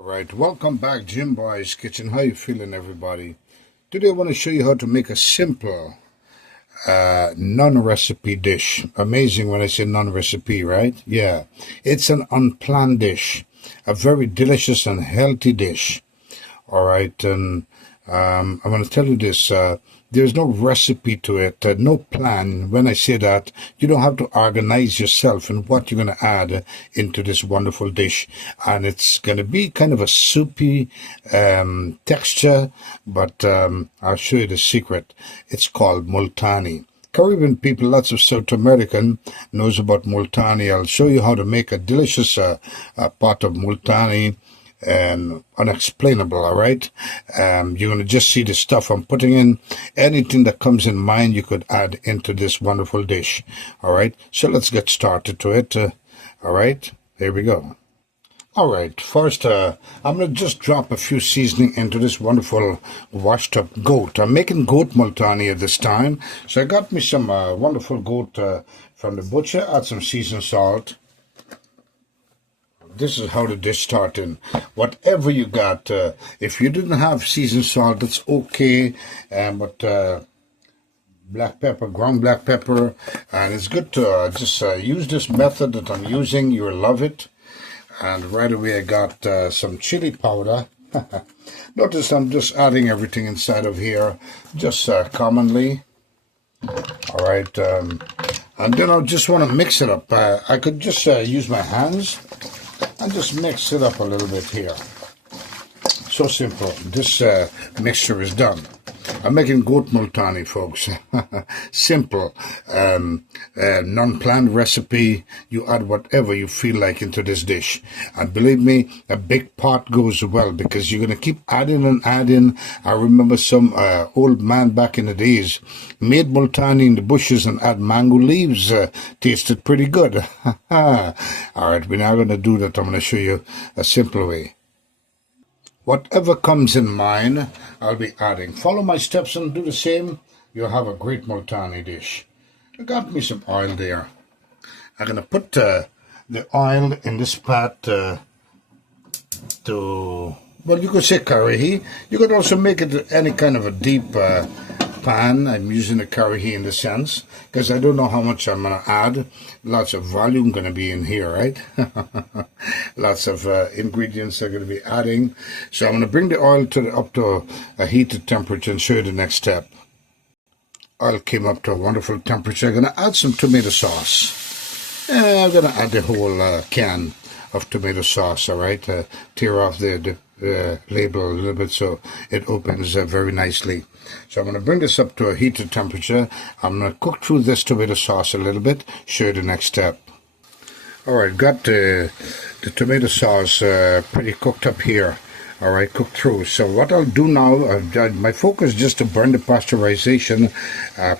Right, welcome back, Jim Boy's Kitchen. How you feeling, everybody? Today I want to show you how to make a simple non-recipe dish. Amazing when I say non-recipe, right? Yeah, it's an unplanned dish, a very delicious and healthy dish. All right, and I'm going to tell you this. There's no recipe to it, no plan. When I say that, you don't have to organize yourself in what you're going to add into this wonderful dish. And it's going to be kind of a soupy texture, but I'll show you the secret. It's called Multaani. Caribbean people, lots of South American knows about Multaani. I'll show you how to make a delicious pot of Multaani and unexplainable. All right, you're going to just see the stuff I'm putting in. Anything that comes in mind you could add into this wonderful dish. All right, so let's get started to it. All right, here we go. All right, first I'm going to just drop a few seasoning into this wonderful washed up goat. I'm making goat Multaani at this time, so I got me some wonderful goat from the butcher. Add some seasoned salt. This is how the dish started. Whatever you got, if you didn't have seasoned salt, that's okay. But black pepper, ground black pepper, and it's good to just use this method that I'm using. You'll love it. And right away I got some chili powder. Notice I'm just adding everything inside of here, just commonly. All right, and then I just want to mix it up. I could just use my hands and just mix it up a little bit here. So simple. This mixture is done. I'm making goat Multaani, folks. Simple, non-planned recipe. You add whatever you feel like into this dish. And believe me, a big pot goes well because you're going to keep adding and adding. I remember some old man back in the days made Multaani in the bushes and add mango leaves. Tasted pretty good. All right, we're now going to do that. I'm going to show you a simple way. Whatever comes in mind, I'll be adding. Follow my steps and do the same. You'll have a great Multaani dish. I got me some oil there. I'm going to put the oil in this pot well, you could say karahi. You could also make it any kind of a deep pan. I'm using a karahi in the sense because I don't know how much I'm going to add. Lots of volume going to be in here, right? Lots of ingredients are going to be adding. So I'm going to bring the oil up to a heated temperature and show you the next step. Oil came up to a wonderful temperature. I'm going to add some tomato sauce. I'm going to add the whole can of tomato sauce, all right? Tear off the label a little bit so it opens very nicely. So I'm going to bring this up to a heated temperature. I'm going to cook through this tomato sauce a little bit, show you the next step. All right, got the tomato sauce pretty cooked up here. All right, cooked through. So what I'll do now, my focus is just to burn the pasteurization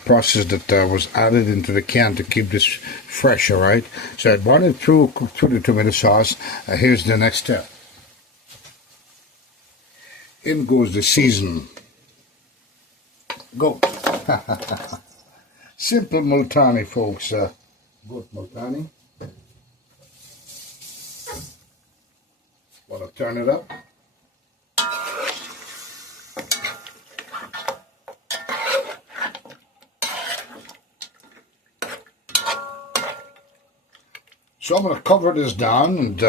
process that was added into the can to keep this fresh, all right? So I burn it through, cooked through the tomato sauce. Here's the next step. In goes the season. Goat. Simple Multaani, folks. Goat Multaani. Want to turn it up? So I'm going to cover this down and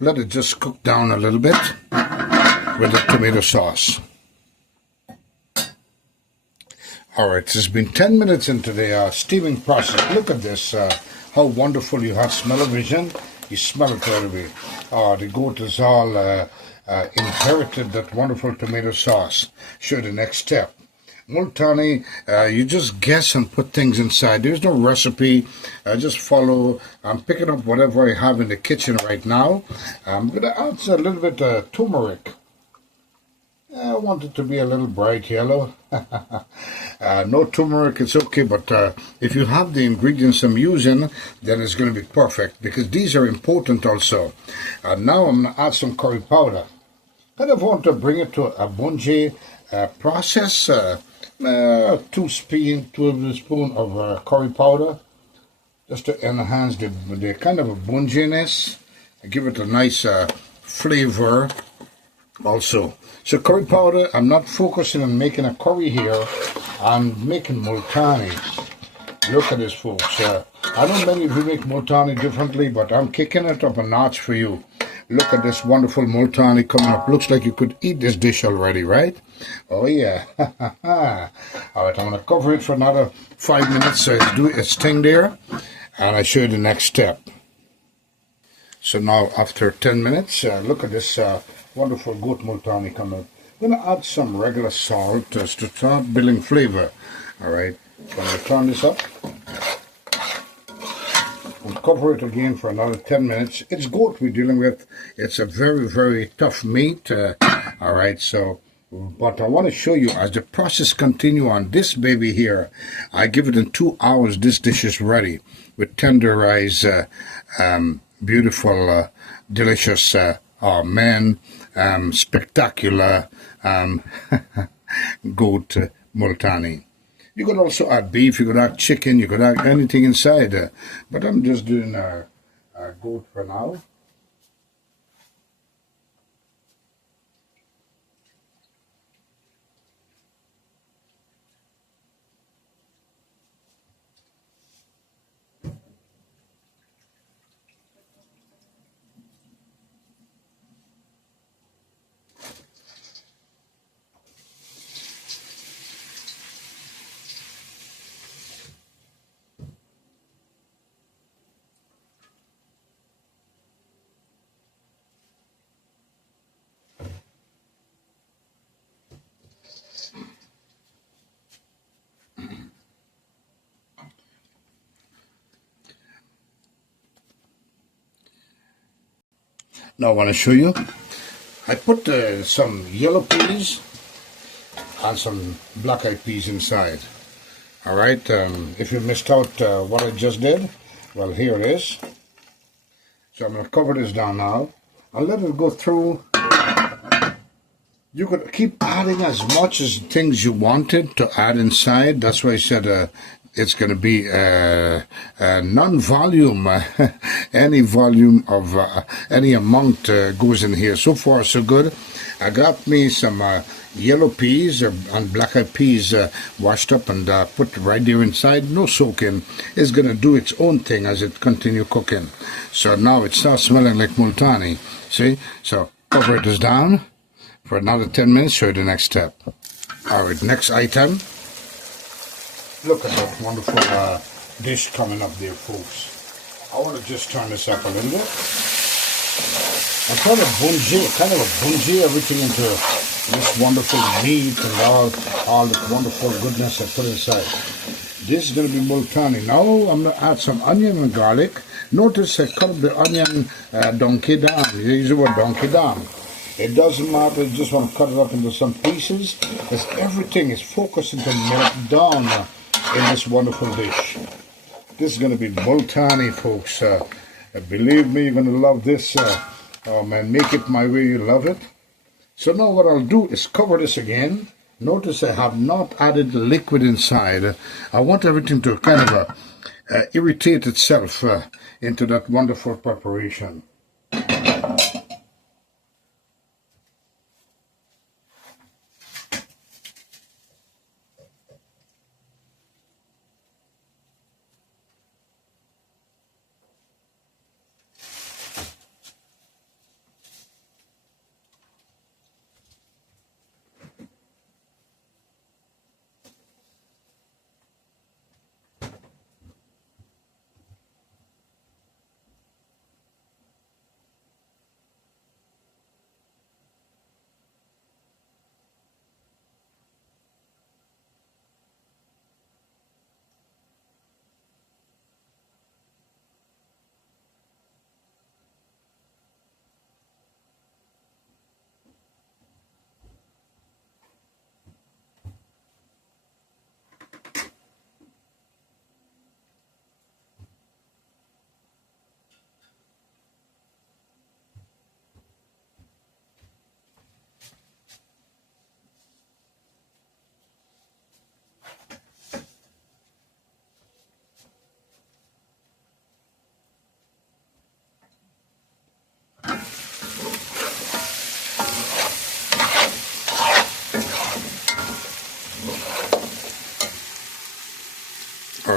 let it just cook down a little bit with the tomato sauce. All right, it's been 10 minutes into the steaming process. Look at this, how wonderful you have smell-o-vision. You smell it right away. The goat is all inherited that wonderful tomato sauce. Show the next step. Multaani, you just guess and put things inside. There's no recipe. Just follow. I'm picking up whatever I have in the kitchen right now. I'm going to add a little bit of turmeric. I want it to be a little bright yellow. No turmeric, it's okay, but if you have the ingredients I'm using, then it's going to be perfect, because these are important also. Now I'm going to add some curry powder. Kind of want to bring it to a bungee process. 2 tablespoons of curry powder, just to enhance the kind of a bunginess, give it a nice flavor. also. So curry powder, I'm not focusing on making a curry here. I'm making multani. Look at this, folks. I know many of you make multani differently, but I'm kicking it up a notch for you. Look at this wonderful multani coming up. Looks like you could eat this dish already, right? Oh, yeah. All right, I'm going to cover it for another 5 minutes so it's do its thing there, and I show you the next step. So now, after 10 minutes, look at this wonderful goat multani coming up. I'm going to add some regular salt to start building flavor. All right, so I'm going to turn this up. We'll cover it again for another 10 minutes. It's goat we're dealing with. It's a very, very tough meat. All right, so, but I want to show you as the process continue on this baby here. I give it in 2 hours. This dish is ready with tenderized, beautiful, delicious, oh man, spectacular goat multani. You could also add beef, you could add chicken, you could add anything inside. But I'm just doing goat for now. Now I want to show you. I put some yellow peas and some black-eyed peas inside. All right, if you missed out what I just did, well, here it is. So I'm going to cover this down now. I'll let it go through. You could keep adding as much as things you wanted to add inside. That's why I said it's going to be non-volume. Any volume of any amount goes in here. So far, so good. I got me some yellow peas and black-eyed peas washed up and put right there inside. No soaking. It's going to do its own thing as it continue cooking. So now it starts smelling like multani. See? So cover it down for another 10 minutes, show you the next step. All right, next item. Look at that wonderful dish coming up there, folks. I want to just turn this up a little bit. I'm trying to bungee everything into this wonderful meat and all the wonderful goodness I put inside. This is going to be multani. Now I'm going to add some onion and garlic. Notice I cut the onion donkey down. You use the word donkey down. It doesn't matter, you just want to cut it up into some pieces, because everything is focusing to melt down in this wonderful dish. This is going to be multani, folks. Believe me, you're going to love this. Oh man, make it my way, you love it. So now what I'll do is cover this again. Notice I have not added the liquid inside. I want everything to kind of irritate itself into that wonderful preparation.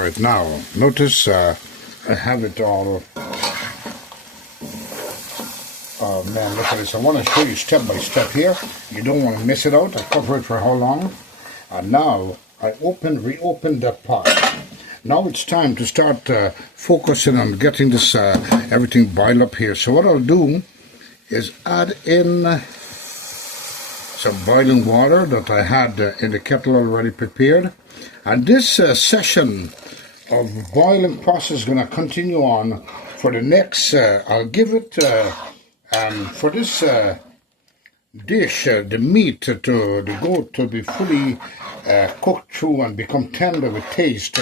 right, now notice I have it all. Oh man, look at this. I want to show you step by step here. You don't want to miss it out. I cover it for how long? And now I reopen that pot. Now it's time to start focusing on getting this everything boiled up here. So what I'll do is add in some boiling water that I had in the kettle already prepared. And this session of boiling process is going to continue on for the next, I'll give it, for this dish, the meat, the goat to be fully cooked through and become tender with taste.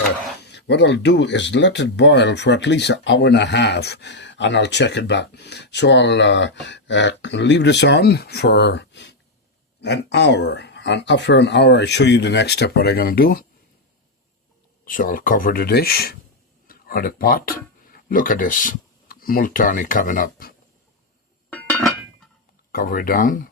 What I'll do is let it boil for at least an hour and a half, and I'll check it back. So I'll leave this on for an hour, and after an hour I show you the next step what I'm going to do. So I'll cover the dish or the pot. Look at this Multaani coming up. Cover it down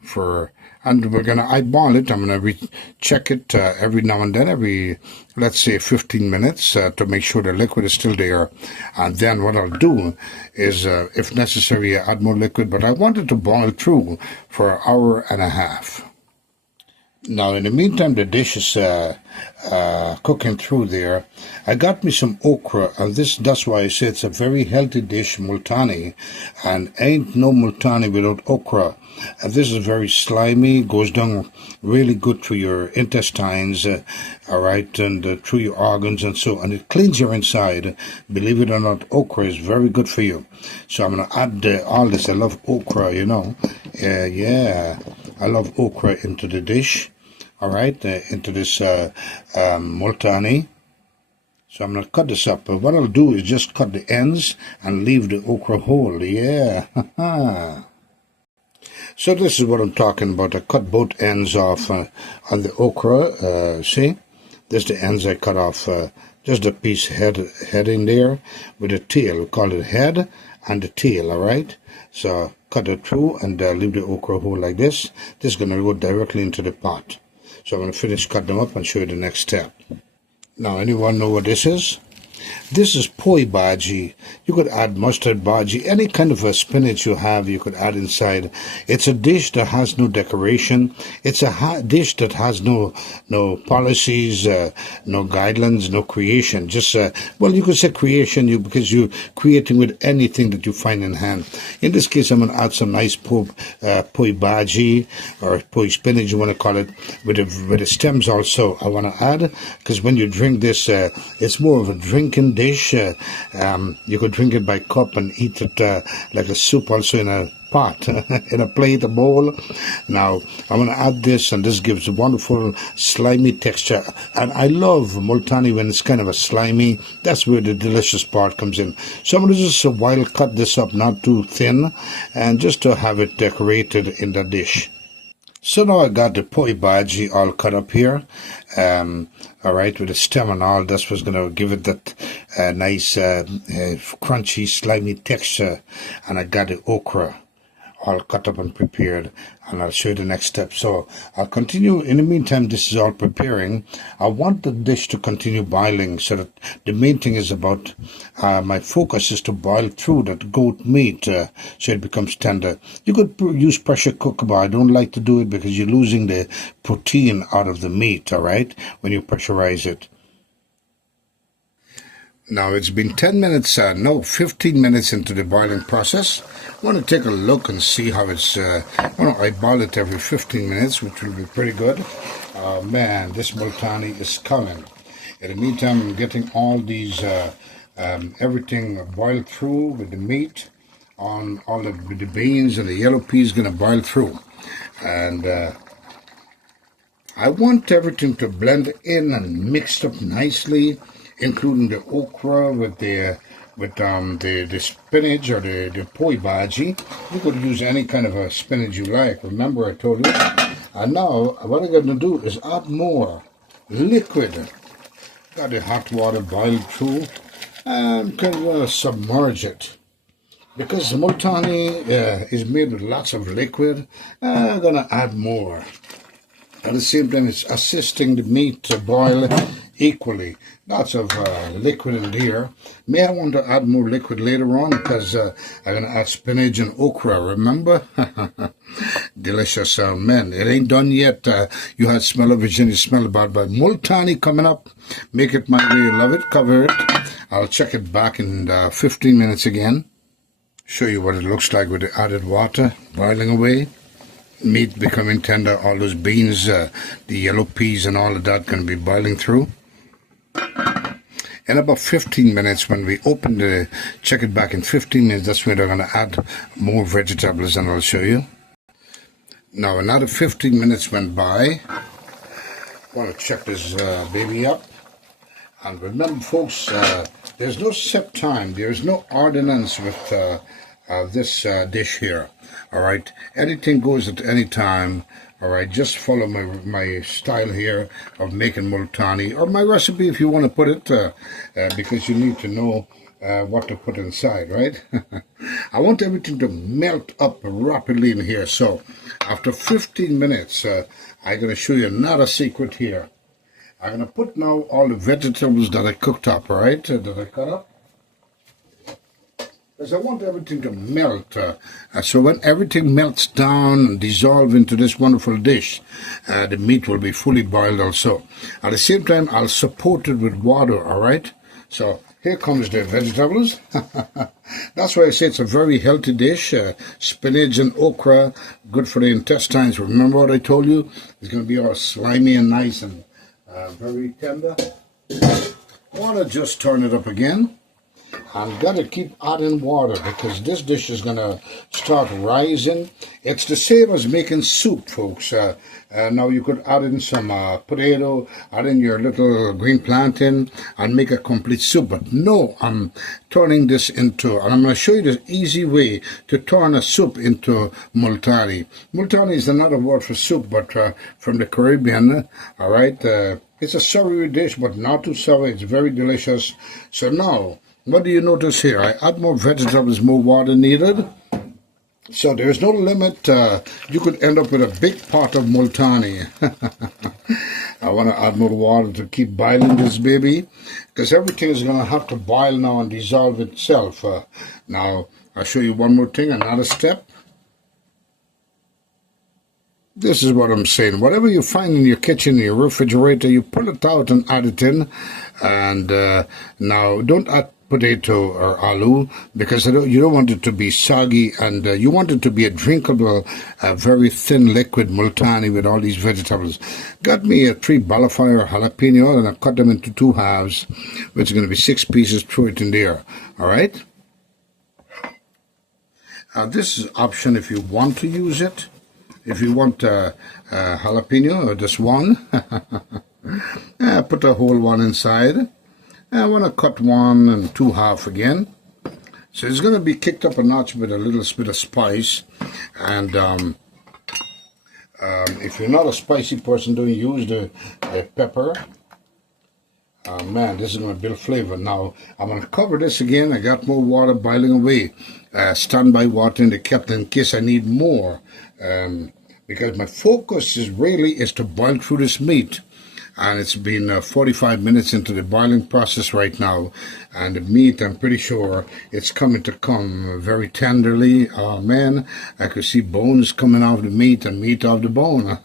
and we're going to eyeball it. I'm going to check it every now and then, every, let's say 15 minutes to make sure the liquid is still there. And then what I'll do is, if necessary, add more liquid, but I want it to boil through for an hour and a half. Now, in the meantime, the dish is cooking through there. I got me some okra, and that's why I say it's a very healthy dish, Multaani, and ain't no Multaani without okra. And this is very slimy, goes down really good through your intestines, all right, and through your organs and so, and it cleans your inside. Believe it or not, okra is very good for you. So I'm going to add all this. I love okra, you know. Yeah, I love okra into the dish. All right, into this Multaani. So I'm going to cut this up. But what I'll do is just cut the ends and leave the okra whole. Yeah. So this is what I'm talking about. I cut both ends off on the okra. See? This is the ends I cut off. Just the piece head in there with the tail. We call it head and the tail, all right? So cut it through and leave the okra whole like this. This is going to go directly into the pot. So I'm going to finish cut them up and show you the next step. Now, anyone know what this is? This is poi bhaji. You could add mustard bhaji, any kind of a spinach you have, you could add inside. It's a dish that has no decoration. It's a dish that has no policies, no guidelines, no creation. Just, well, you could say creation because you're creating with anything that you find in hand. In this case, I'm going to add some nice poi bhaji or poi spinach, you want to call it, with the stems also. I want to add, because when you drink this, it's more of a drinking dish. You could drink it by cup and eat it like a soup also in a pot, in a plate, a bowl. Now, I'm going to add this, and this gives a wonderful slimy texture. And I love Multaani when it's kind of a slimy. That's where the delicious part comes in. So I'm going to just while cut this up, not too thin, and just to have it decorated in the dish. So now I got the poi bhaji all cut up here, all right, with the stem and all. That's what's going to give it that nice, crunchy, slimy texture. And I got the okra all cut up and prepared, and I'll show you the next step. So I'll continue. In the meantime, this is all preparing. I want the dish to continue boiling, so that the main thing is about, my focus is to boil through that goat meat, so it becomes tender. You could use pressure cooker, but I don't like to do it because you're losing the protein out of the meat, all right, when you pressurize it. Now it's been 10 minutes, 15 minutes into the boiling process. I want to take a look and see how it's, I boil it every 15 minutes, which will be pretty good. Man, this Multaani is coming. In the meantime, I'm getting all these, everything boiled through with the meat, on all with the beans and the yellow peas going to boil through. And I want everything to blend in and mixed up nicely, including the okra with the spinach or the poi bhaji. You could use any kind of a spinach you like. Remember I told you. And now what I'm going to do is add more liquid. Got the hot water boiled through. I'm going to submerge it. Because the Multaani is made with lots of liquid, I'm going to add more. At the same time, it's assisting the meat to boil equally. Lots of liquid in here. May I want to add more liquid later on because I'm going to add spinach and okra, remember? Delicious, man. It ain't done yet. You had smell of Virginia, smell about, but Multaani coming up. Make it my way. Love it. Cover it. I'll check it back in 15 minutes again. Show you what it looks like with the added water boiling away. Meat becoming tender. All those beans, the yellow peas and all of that going to be boiling through. In about 15 minutes, when we open the, check it back in 15 minutes, that's when they're going to add more vegetables, and I'll show you. Now, another 15 minutes went by. I want to check this baby up. And remember, folks, there's no set time. There's no ordinance with this dish here. All right? Anything goes at any time. All right? Just follow my style here of making multaani, or my recipe if you want to put it, because you need to know what to put inside, right? I want everything to melt up rapidly in here. So after 15 minutes, I'm going to show you another secret here. I'm going to put now all the vegetables that I cooked up, all right, that I cut up. Because I want everything to melt. So when everything melts down and dissolve into this wonderful dish, the meat will be fully boiled also. At the same time, I'll support it with water, all right? So here comes the vegetables. That's why I say it's a very healthy dish. Spinach and okra, good for the intestines. Remember what I told you? It's going to be all slimy and nice and very tender. I want to just turn it up again. I'm going to keep adding water because this dish is going to start rising. It's the same as making soup, folks. Now you could add in some potato, add in your little green plantain and make a complete soup. But no, I'm turning this into, and I'm going to show you the easy way to turn a soup into multaani. Multaani is another word for soup, but from the Caribbean, all right? It's a savory dish, but not too sour. It's very delicious. So now, what do you notice here? I add more vegetables, more water needed. So there's no limit. You could end up with a big pot of multaani. I want to add more water to keep boiling this baby, because everything is going to have to boil now and dissolve itself. Now, I'll show you one more thing, another step. This is what I'm saying. Whatever you find in your kitchen, in your refrigerator, you pull it out and add it in. And now, don't add potato or aloo, because you don't want it to be soggy, and you want it to be a drinkable, very thin liquid multaani with all these vegetables. Got me 3 balafire or jalapeno, and I cut them into 2 halves, which is going to be 6 pieces. Throw it in there. All right. This is option if you want to use it. If you want jalapeno or just one, put a whole one inside. I want to cut 1 and 2 half again. So it's going to be kicked up a notch with a little bit of spice. And if you're not a spicy person, don't use the pepper. Man, this is going to build flavor. Now, I'm going to cover this again. I got more water boiling away. Standby water in the kettle in case I need more. Because my focus is to boil through this meat. And it's been 45 minutes into the boiling process right now. And the meat, I'm pretty sure it's coming to come very tenderly. Oh man, I could see bones coming off the meat and meat off the bone.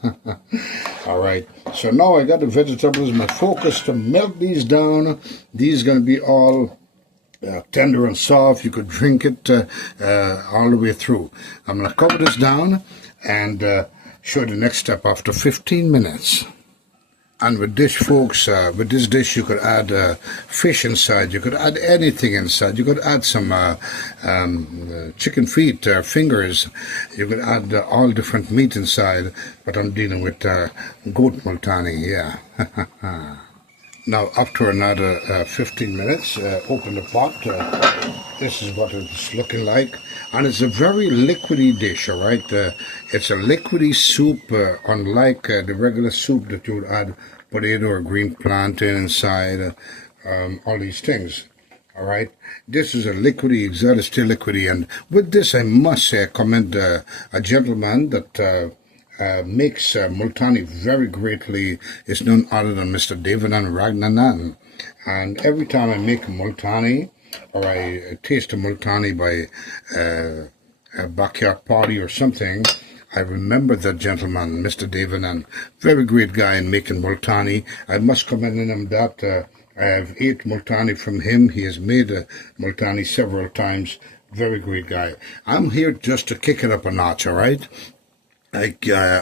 All right, so now I got the vegetables. My focus to melt these down. These are going to be all tender and soft. You could drink it all the way through. I'm going to cover this down and show the next step after 15 minutes. And with this, folks, with this dish, you could add fish inside. You could add anything inside. You could add some chicken feet, fingers. You could add all different meat inside. But I'm dealing with goat multaani, yeah. Now, after another 15 minutes, open the pot. This is what it's looking like. And it's a very liquidy dish, all right? It's a liquidy soup, unlike the regular soup that you would add potato or green plantain inside, all these things, all right? This is a liquidy, exotic still liquidy. And with this, I must say, I commend a gentleman that makes Multaani very greatly is none other than Mr. Devanand Ragnanan. And every time I make Multaani, or I taste a Multaani by a backyard party or something, I remember that gentleman, Mr. Devanand, very great guy in making Multaani. I must commend him that I have ate Multaani from him. He has made a Multaani several times. Very great guy. I'm here just to kick it up a notch, all right? I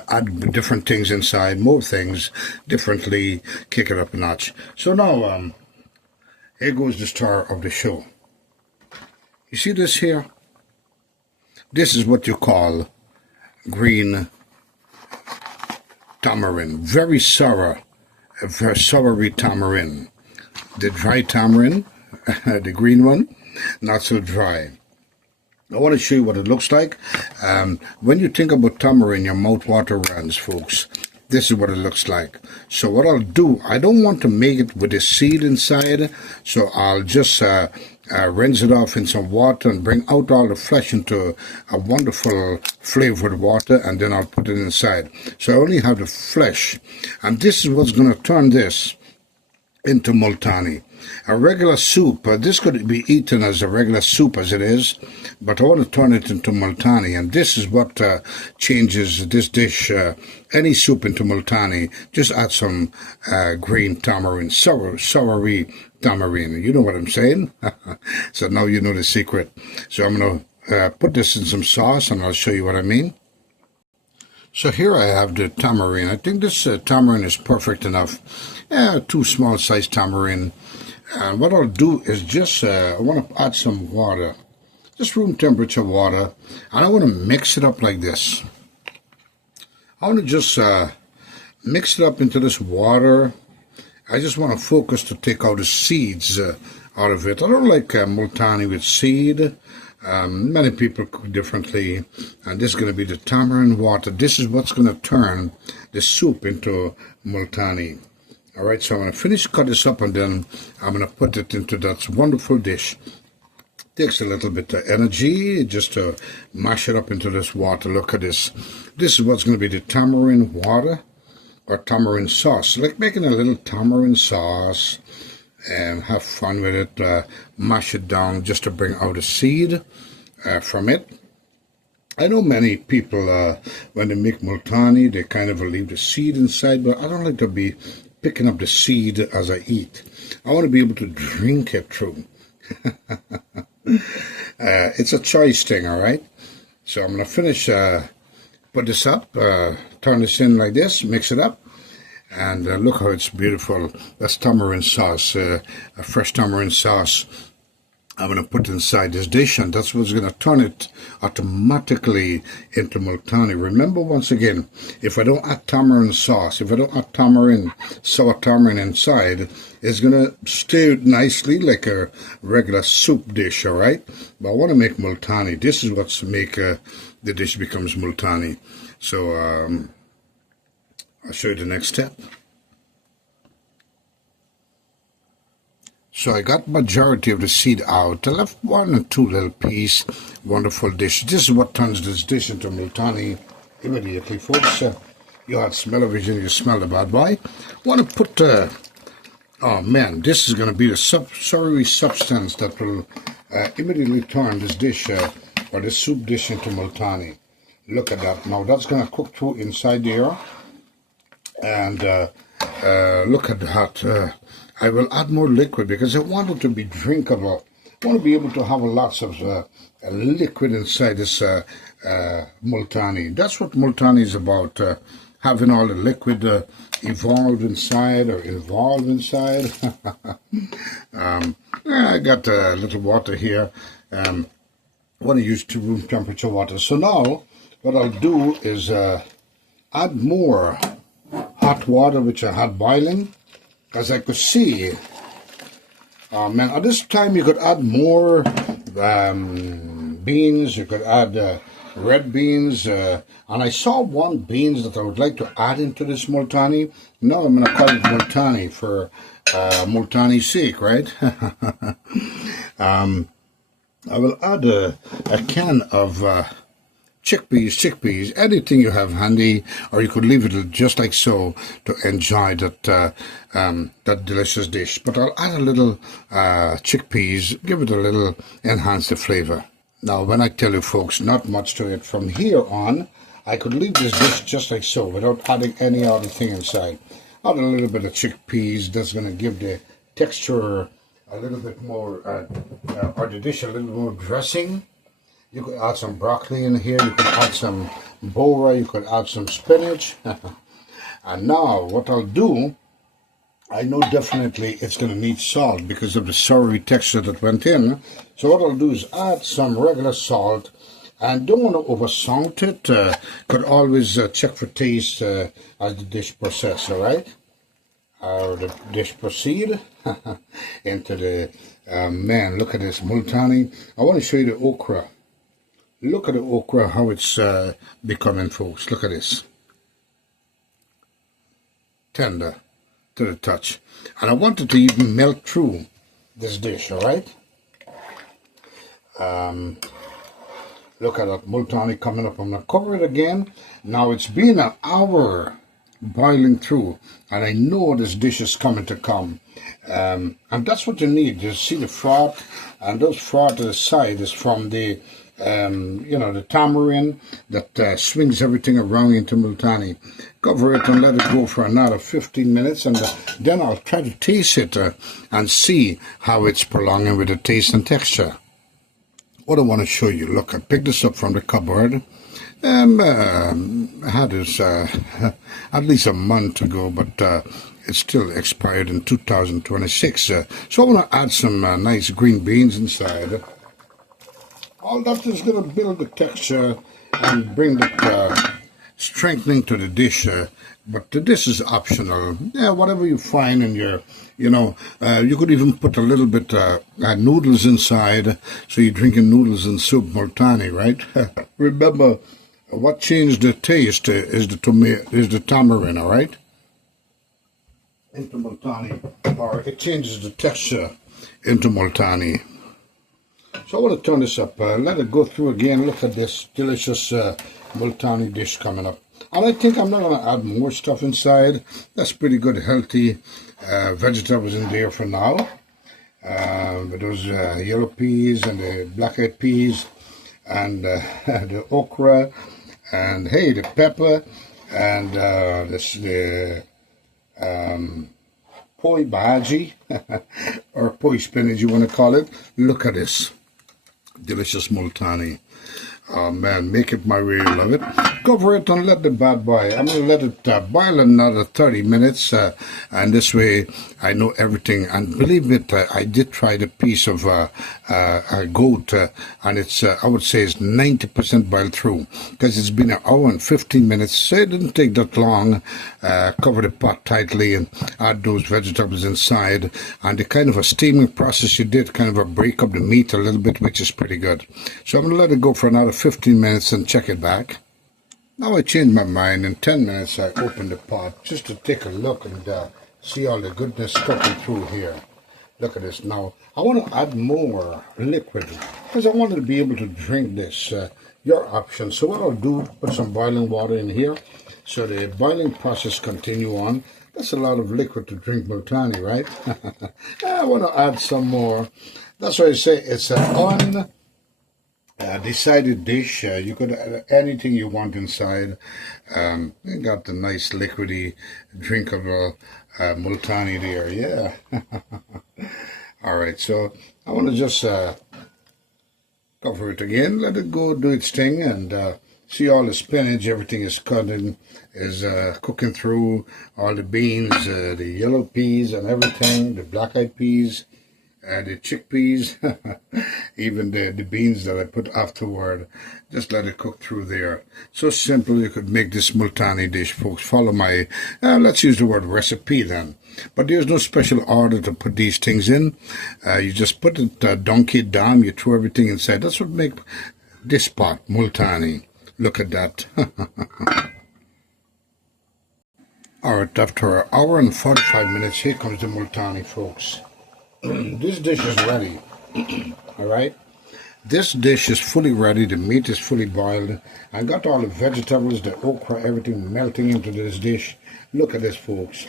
add different things inside, more things differently, kick it up a notch. So now, here goes the star of the show. You see this here? This is what you call green tamarind. Very sour, very soury tamarind. The dry tamarind, the green one, not so dry. I want to show you what it looks like. When you think about tamarind, your mouth water runs, folks. This is what it looks like. So what I'll do, I don't want to make it with the seed inside, so I'll just rinse it off in some water and bring out all the flesh into a wonderful flavored water, and then I'll put it inside. So I only have the flesh, and this is what's going to turn this into Multaani. A regular soup, this could be eaten as a regular soup as it is, but I want to turn it into Multaani, and this is what changes this dish, any soup, into Multaani. Just add some green tamarind, soury tamarind. You know what I'm saying? So now you know the secret. So I'm going to put this in some sauce, and I'll show you what I mean. So here I have the tamarind. I think this tamarind is perfect enough. 2 small-sized tamarind. And what I'll do is just, I want to add some water, just room temperature water, and I want to mix it up like this. I want to just mix it up into this water. I just want to focus to take out the seeds out of it. I don't like Multaani with seed. Many people cook differently, and this is going to be the tamarind water. This is what's going to turn the soup into Multaani. All right, so I'm going to finish, cut this up, and then I'm going to put it into that wonderful dish. Takes a little bit of energy just to mash it up into this water. Look at this. This is what's going to be the tamarind water or tamarind sauce. Like making a little tamarind sauce and have fun with it. Mash it down just to bring out the seed from it. I know many people, when they make Multaani, they kind of leave the seed inside, but I don't like to be picking up the seed as I eat. I want to be able to drink it through. It's a choice thing, all right? So I'm going to finish, put this up, turn this in like this, mix it up, and look how it's beautiful. That's tamarind sauce, a fresh tamarind sauce. I'm going to put inside this dish, and that's what's going to turn it automatically into Multaani. Remember, once again, if I don't add tamarind sauce, if I don't add tamarind, sour tamarind inside, it's going to stay nicely like a regular soup dish, all right? But I want to make Multaani. This is what's make the dish becomes Multaani. So I'll show you the next step. So I got majority of the seed out. I left 1 or 2 little piece. Wonderful dish. This is what turns this dish into Multaani immediately, folks. You had smell-o-vision, you smell the bad boy. Want to put, oh man, this is going to be the soury substance that will immediately turn this dish, or this soup dish, into Multaani. Look at that. Now that's going to cook through inside there. And look at that. I will add more liquid because I want it to be drinkable. I want to be able to have lots of liquid inside this Multaani. That's what Multaani is about, having all the liquid evolved inside or involved inside. I got a little water here. I want to use room temperature water. So now what I'll do is add more hot water, which I had boiling. As I could see, man, at this time you could add more beans, you could add red beans, and I saw 1 beans that I would like to add into this Multaani. Now I'm going to call it Multaani for Multaani's sake, right? I will add a can of chickpeas, anything you have handy, or you could leave it just like so to enjoy that delicious dish. But I'll add a little chickpeas, give it a little, enhance the flavor. Now, when I tell you folks, not much to it. From here on, I could leave this dish just like so, without adding any other thing inside. Add a little bit of chickpeas, that's going to give the texture a little bit more, or the dish a little more dressing. You could add some broccoli in here, you could add some bora, you could add some spinach. And now, what I'll do, I know definitely it's going to need salt because of the soury texture that went in. So what I'll do is add some regular salt, and don't want to over salt it. Could always check for taste as the dish process, all right? Or the dish proceed into the, man, look at this Multaani. I want to show you the okra. Look at the okra, how it's becoming, folks. Look at this. Tender to the touch. And I want it to even melt through this dish, all right? Look at that Multaani coming up. I'm going to cover it again. Now, it's been an hour boiling through, and I know this dish is coming to come. And that's what you need. You see the froth, and those froth to the side is from the the tamarind that swings everything around into Multaani. Cover it and let it go for another 15 minutes, and then I'll try to taste it and see how it's prolonging with the taste and texture. What I want to show you, look, I picked this up from the cupboard. I had this at least a month ago, but it's still expired in 2026. So I want to add some nice green beans inside. All that is going to build the texture and bring the strengthening to the dish. But the dish is optional. Yeah, whatever you find in your, you could even put a little bit noodles inside. So you're drinking noodles and soup, Multaani, right? Remember, what changed the taste is the tamarind, all right? Into Multaani, or it changes the texture into Multaani. So I want to turn this up, let it go through again. Look at this delicious Multaani dish coming up. And I think I'm not going to add more stuff inside. That's pretty good, healthy vegetables in there for now. With those yellow peas and the black-eyed peas and the okra and, hey, the pepper and the poi bhaji or poi spinach, you want to call it. Look at this delicious Multaani. Oh man, make it my way, love it. Cover it and let the bad boil. I'm going to let it boil another 30 minutes, and this way I know everything. And believe it, I did try the piece of a goat, and it's, I would say it's 90% boiled through, because it's been an hour and 15 minutes, so it didn't take that long. Cover the pot tightly and add those vegetables inside, and the kind of a steaming process you did kind of a break up the meat a little bit, which is pretty good. So I'm going to let it go for another 15 minutes and check it back. Now I changed my mind. In 10 minutes I opened the pot just to take a look and see all the goodness cooking through here. Look at this. Now I want to add more liquid because I wanted to be able to drink this. Your option. So what I'll do, put some boiling water in here so the boiling process continue on. That's a lot of liquid to drink Multaani, right? I want to add some more. That's why I say it's an decided dish. You could add anything you want inside. You got the nice liquidy, drinkable Multaani there. Yeah. All right. So I want to just cover it again. Let it go do its thing, and see all the spinach. Everything is cutting, is cooking through. All the beans, the yellow peas, and everything. The black-eyed peas. The chickpeas, even the beans that I put afterward, just let it cook through there. So simple, you could make this Multaani dish, folks. Follow my, let's use the word recipe then. But there's no special order to put these things in. You just put it, donkey down, you throw everything inside. That's what makes this pot Multaani. Look at that. All right, after an hour and 45 minutes, here comes the Multaani, folks. This dish is ready. All right, This dish is fully ready. The meat is fully boiled. I got all the vegetables, the okra, everything melting into this dish. Look at this, folks.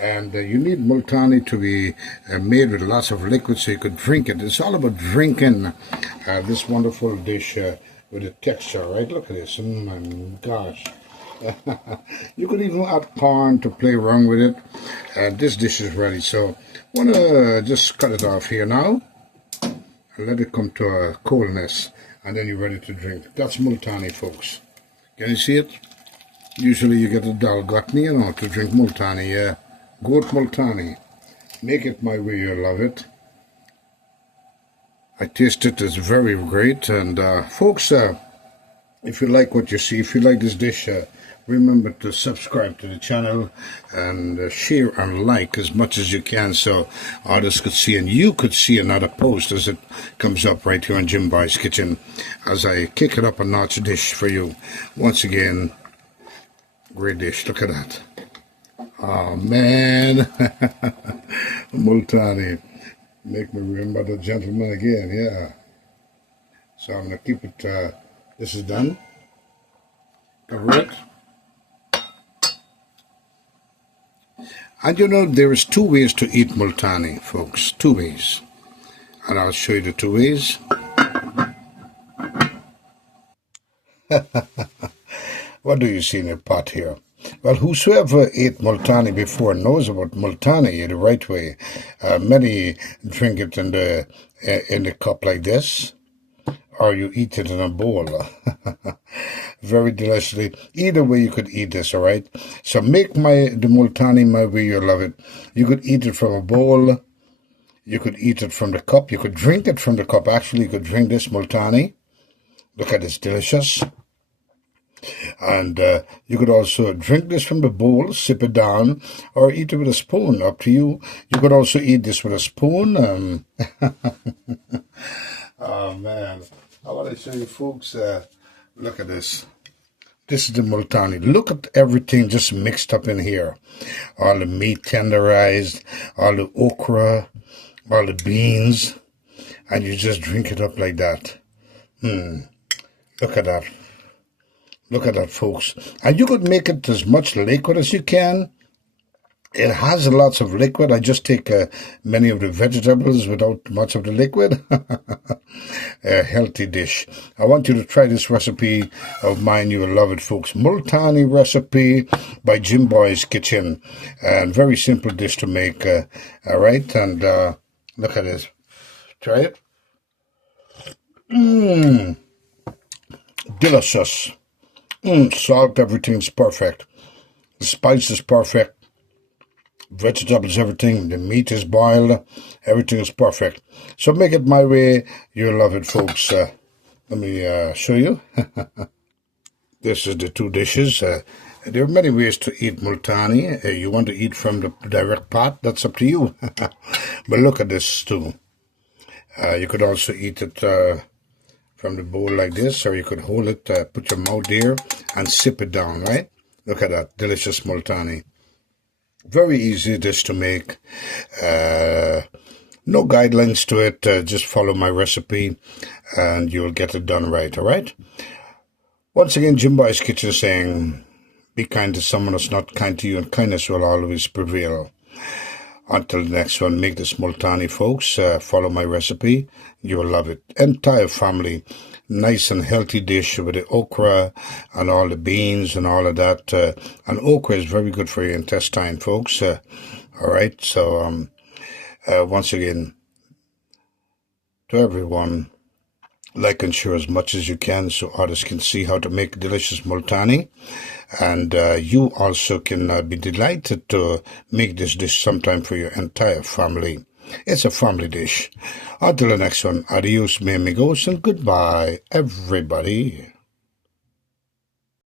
And you need multani to be made with lots of liquid so you could drink it. It's all about drinking this wonderful dish with the texture, right? Look at this. Oh my gosh. You could even add corn to play around with it. This dish is ready. So I want to just cut it off here now. And let it come to a coldness. And then you're ready to drink. That's multani, folks. Can you see it? Usually you get a dal gotni, to drink multani, yeah. Goat multani. Make it my way, you'll love it. I taste it, it's very great. And folks, if you like what you see, if you like this dish, remember to subscribe to the channel and share and like as much as you can so others could see and you could see another post as it comes up right here on Jim Boy's Kitchen as I kick it up a notch dish for you. Once again, great dish. Look at that. Oh man. Multani. Make me remember the gentleman again, yeah. So I'm going to keep it, this is done. Cover it. And there is two ways to eat multani, folks. Two ways. And I'll show you the two ways. What do you see in the pot here? Well, whosoever ate multani before knows about multani the right way. Many drink it in the cup like this, or you eat it in a bowl. Very deliciously. Either way you could eat this, all right? So make the multani my way you love it. You could eat it from a bowl. You could eat it from the cup. You could drink it from the cup. Actually, you could drink this multani. Look at this, delicious. And you could also drink this from the bowl, sip it down, or eat it with a spoon, up to you. You could also eat this with a spoon. Oh, man. I want to show you, folks, look at this. This is the multani. Look at everything just mixed up in here. All the meat tenderized, all the okra, all the beans, and you just drink it up like that. Look at that. Look at that, folks. And you could make it as much liquid as you can. It has lots of liquid. I just take many of the vegetables without much of the liquid. A healthy dish. I want you to try this recipe of mine. You will love it, folks. Multaani Recipe by Jim Boy's Kitchen. And very simple dish to make. All right. And look at this. Try it. Delicious. Salt, everything's perfect. The spice is perfect. Vegetables, everything. The meat is boiled. Everything is perfect. So make it my way. You'll love it, folks. Let me show you. This is the two dishes. There are many ways to eat multani. You want to eat from the direct pot? That's up to you. But look at this too. You could also eat it from the bowl like this, or you could hold it, put your mouth there, and sip it down, right? Look at that, delicious multani. Very easy dish to make. No guidelines to it, just follow my recipe, and you'll get it done right, all right? Once again, Jim Boy's Kitchen saying, be kind to someone that's not kind to you, and kindness will always prevail. Until the next one, make this multani, folks. Follow my recipe. You will love it. Entire family. Nice and healthy dish with the okra and all the beans and all of that. And okra is very good for your intestine, folks. All right. So, once again, to everyone, like and share as much as you can so others can see how to make delicious multani. And you also can be delighted to make this dish sometime for your entire family. It's a family dish. Until the next one, adios, mi amigos, and goodbye, everybody.